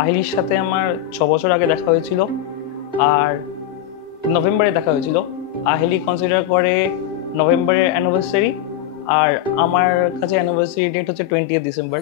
আহিলির সাথে আমার 6 বছর আগে দেখা হয়েছিল, আর নভেম্বরে দেখা হয়েছিল। আহিলি কনসিডার করে নভেম্বরের অ্যানিভার্সারি, আর আমার কাছে অ্যানিভার্সারি ডেট হচ্ছে 20 ডিসেম্বর।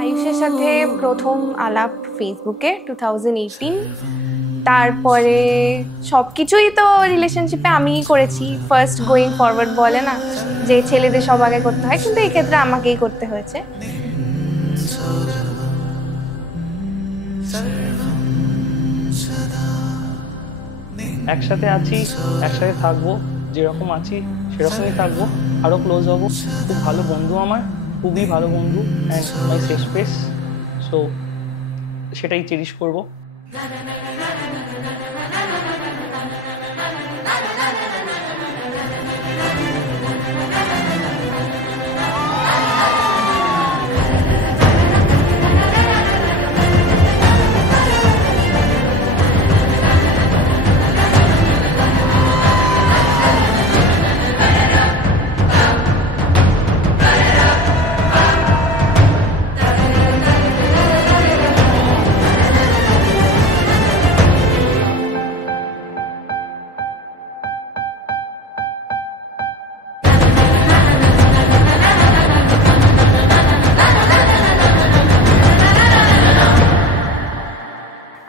আয়ুষের সাথে প্রথম আলাপ ফেসবুকে 2018। তারপরে সবকিছুই তো রিলেশনশিপে আমিই করেছি। ফার্স্ট গোয়িং ফরওয়ার্ড বলে না, যে ছেলেদের সব আগে করতে হয়, কিন্তু এই ক্ষেত্রে আমাকেই করতে হয়েছে। একসাথে আছি, একসাথে থাকবো, যেরকম আছি সেরকমই থাকবো, আরও ক্লোজ হবো। খুব ভালো বন্ধু আমার, খুবই ভালো বন্ধু, and my safe space. So সেটাই চেরিশ করবো।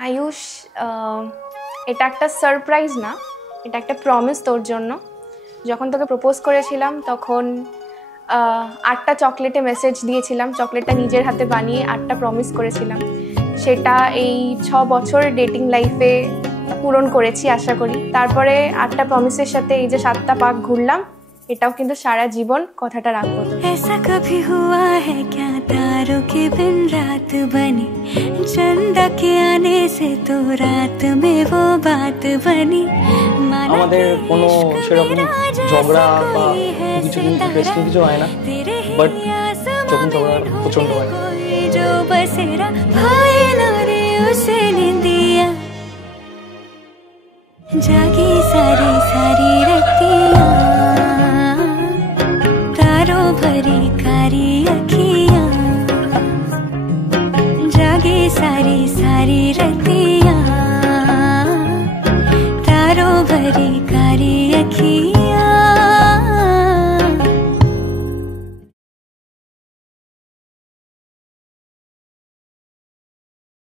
আয়ুষ, এটা একটা সারপ্রাইজ না, এটা একটা প্রমিস তোর জন্য। যখন তোকে প্রপোজ করেছিলাম তখন 8টা চকলেটে মেসেজ দিয়েছিলাম, চকলেটটা নিজের হাতে বানিয়ে 8টা প্রমিস করেছিলাম। সেটা এই 6 বছর ডেটিং লাইফে পূরণ করেছি আশা করি। তারপরে 8টা প্রমিসের সাথে এই যে 7টা পাক ঘুরলাম, এটাও কিন্তু সারা জীবন কথাটা রাখবো। ऐसा कभी हुआ है क्या तारों के बिन रात बनी, चंदा के आने से तो रात में वो बात बनी। আমাদের কোনো সেরকম ঝগড়া বা কিছু ইন্টারেস্টিং কিছু হয় না, বাট যখন ঝগড়া প্রচন্ড হয়। जो बसेरा भाई ना रे उसे निंदिया, जागी सारी सारी रतियां, तारों भरी कारी अखियां, जागी सारी सारी रतियां।